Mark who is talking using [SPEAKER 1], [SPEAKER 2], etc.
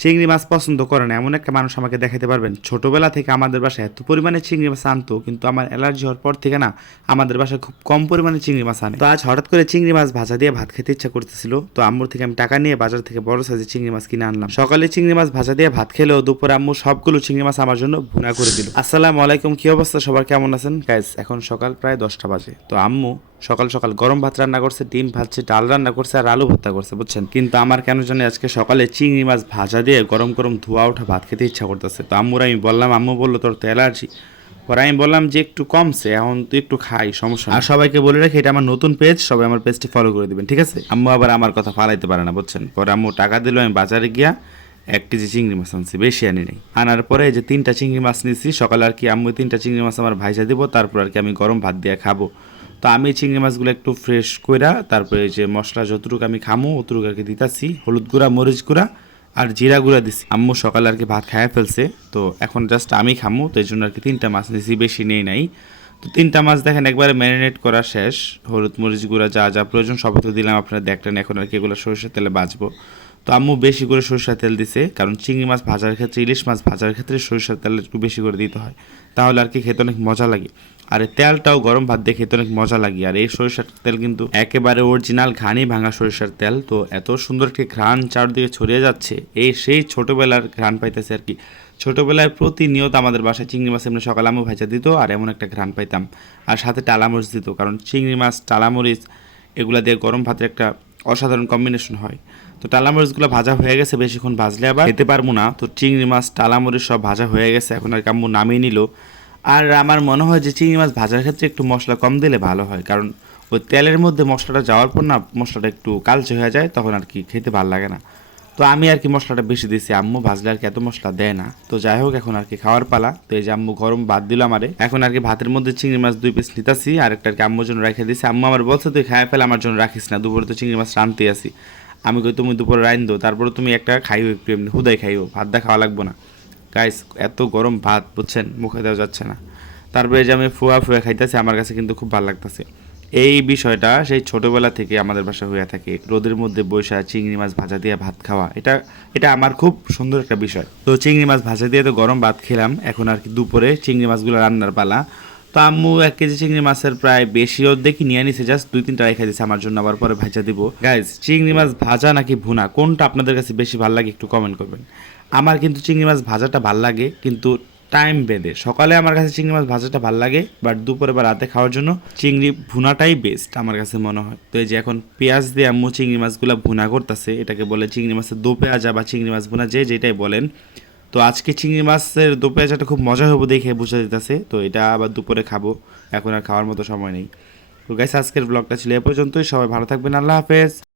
[SPEAKER 1] চিংড়ি মাছ পছন্দ করে না। এমন একটা মানুষ আমাকে দেখাতে পারবেন। ছোটবেলা থেকে আমাদের বাসায় এত পরিমাণে চিংড়ি মাছ আনতো, কিন্তু আমার অ্যালার্জি হওয়ার পর থেকে না আমাদের বাসায় খুব কম পরিমাণে চিংড়ি মাছ আনে। তো আজ হঠাৎ করে চিংড়ি মাছ ভাজা দিয়ে ভাত খেতে ইচ্ছা করতেছিল। তো আম্মুর থেকে আমি টাকা নিয়ে বাজার থেকে বড় সাইজের চিংড়ি মাছ কিনে আনলাম। সকালে চিংড়ি মাছ ভাজা দিয়ে ভাত খেলেও দুপুরে আম্মু সবগুলো চিংড়ি মাছ আমার জন্য ভুনা করে দিল। আসসালামু আলাইকুম, কি অবস্থা? সবার কেমন আছেন? গাইস এখন সকাল প্রায় দশটা বাজে। তো আম্মু সকাল সকাল গরম ভাত রান্না করছে ডিম ভাজছে ডাল রান্না করছে আর আলু ভর্তা করছে বুঝছেন? কিন্তু আমার কেন জানি আজকে সকালে চিংড়ি মাছ ভাজা দিয়ে গরম গরম ধোয়া ওঠা ভাত খেতে ইচ্ছা করতেছে। তো আম্মুর আমি বললাম আম্মু বলল তোর তো অ্যালার্জি। পরে আমি বললাম যে একটু কমছে এখন তুই একটু খাই সমস্যা আর সবাইকে বলে রাখি এটা আমার নতুন পেজ সবাই আমার পেজটি ফলো করে দিবেন ঠিক আছে? আম্মু আবার আমার কথা ফালাইতে পারে না বুঝছেন? পরে আম্মু টাকা দিল আমি বাজারে গিয়া এক কেজি চিংড়ি মাছ আনছি বেশি আনি নাই। আনার পরে যে তিনটা চিংড়ি মাছ নিয়েছি সকালে আর কি আম্মু তিনটা চিংড়ি মাছ আমার ভাইজা দিব তারপর আর কি আমি গরম ভাত দিয়ে খাব। তো আমি চিংড়ি মাছগুলো একটু ফ্রেশ কইরা তারপরে যে মশলা যতটুকু আমি খামো, অতটুকু আর কি দিতাছি। হলুদ গুঁড়া, মরিচ গুঁড়া আর জিরা গুঁড়া দিছি। আম্মু সকালে আর কি ভাত খাইয়া ফেলছে, তো এখন জাস্ট আমি খামু, তো এই জন্য আর কি তিনটা মাছ নিয়েছি বেশি নেই নাই। তো তিনটা মাছ দেখেন, একবারে ম্যারিনেট করা শেষ। হলুদ, মরিচ গুঁড়া যা যা প্রয়োজন সব তো দিলাম, আপনারা দেখলেন, এখন আর কি এগুলো সরষের তেলে বাজবো। তো আম্মু বেশি করে সরিষার তেল দিছে, কারণ চিংড়ি মাছ ভাজার ক্ষেত্রে, ইলিশ মাছ ভাজার ক্ষেত্রে সরিষার তেল একটু বেশি করে দিতে হয়। তাহলে আর কি খেতে অনেক মজা লাগে। আর তেলটাও গরম ভাত দিয়ে খেতে অনেক মজা লাগে। আর এই সরিষার তেল কিন্তু একেবারে অরিজিনাল ঘানি ভাঙা সরিষার তেল। তো এত সুন্দর একটি ঘ্রাণ চারদিকে ছড়িয়ে যাচ্ছে। এই সেই ছোটোবেলার ঘ্রাণ পাইতেছে আর কি। ছোটবেলায় প্রতিনিয়ত আমাদের বাসায় চিংড়ি মাছ এমনি সকালে আমু ভাজা দিত আর এমন একটা ঘ্রাণ পাইতাম। আর সাথে টালামরিচ দিত, কারণ চিংড়ি মাছ, টালামরিচ, এগুলা দিয়ে গরম ভাতের একটা অসাধারণ কম্বিনেশন হয়। তো টালামরিচগুলো ভাজা হয়ে গেছে, বেশিক্ষণ ভাজলে আবার খেতে পারব না। তো চিংড়ি মাছ, টালামরিচ সব ভাজা হয়ে গেছে, এখন আর কাম্মু নামিয়ে নিল। আর আমার মনে হয় যে চিংড়ি মাছ ভাজার ক্ষেত্রে একটু মশলা কম দিলে ভালো হয়, কারণ ওই তেলের মধ্যে মশলাটা যাওয়ার পর না মশলাটা একটু কালচে হয়ে যায়, তখন আর কি খেতে ভালো লাগে না। তো আমি আর কি মশলাটা বেশি দিছি। আম্মু ভাজলে আর কি এত মশলা দেয় না। তো যাই হোক, এখন আর কি খাওয়ার পালা। তো এই যে আম্মু গরম বাদ দিল আমারে। এখন আর কি ভাতের মধ্যে চিংড়ি মাছ দুই পিস নিতাছি, আর একটা আর কি আম্মুর জন্য রেখে দিছি। আম্মু আমার বলছে, তুই খাই ফেলে, আমার জন্য রাখিস না। দুপুরে তো চিংড়ি মাছ রানতে আসি। আমি কই, তুমি দুপুরে দো তারপরে তুমি একটা খাইও একটু এমনি, হুদাই খাইও। ভাত দা খাওয়া লাগবো না। গাইস এত গরম ভাত, বুঝছেন? মুখে দেওয়া যাচ্ছে না। তারপরে যে আমি ফুয়া ফুয়া খাইতেছি, আমার কাছে কিন্তু খুব ভালো লাগতেছে। এই বিষয়টা সেই ছোটবেলা থেকে আমাদের বাসায় হয়ে থাকে। রোদের মধ্যে বসে চিংড়ি মাছ ভাজা দিয়ে ভাত খাওয়া, এটা এটা আমার খুব সুন্দর একটা বিষয়। তো চিংড়ি মাছ ভাজা দিয়ে তো গরম ভাত খেলাম, এখন আর কি দুপুরে চিংড়ি মাছগুলো রান্নার পালা। তো আম্মু এক কেজি চিংড়ি মাছের প্রায় বেশি দেখি নিয়ে নিছে জাস্ট দুই তিনটা রেখে দিছে আমার জন্য, আবার পরে ভাজা দিব। গাইজ চিংড়ি মাছ ভাজা নাকি ভুনা? কোনটা আপনাদের কাছে বেশি ভালো লাগে একটু কমেন্ট করবেন। আমার কিন্তু চিংড়ি মাছ ভাজাটা ভালো লাগে, কিন্তু টাইম বেঁধে সকালে আমার কাছে চিংড়ি মাছ ভাজাটা ভালো লাগে বাট দুপুরে বা রাতে খাওয়ার জন্য চিংড়ি ভুনাটাই বেস্ট আমার কাছে মনে হয়। তো এই যে এখন পেঁয়াজ দিয়ে আম্মু চিংড়ি মাছগুলো ভুনা করতেছে, এটাকে বলে চিংড়ি মাছের দো পেঁয়াজা বা চিংড়ি মাছ ভুনা, যে যেটাই বলেন। তো আজকে চিংড়ি মাছের দো পেঁয়াজাটা খুব মজা হবে দেখে বুঝা যেতেছে, তো এটা আবার দুপুরে খাব, এখন আর খাওয়ার মতো সময় নেই। তো গাইস আজকের ব্লগটা ছিল এ পর্যন্তই, সবাই ভালো থাকবেন, আল্লাহ হাফেজ।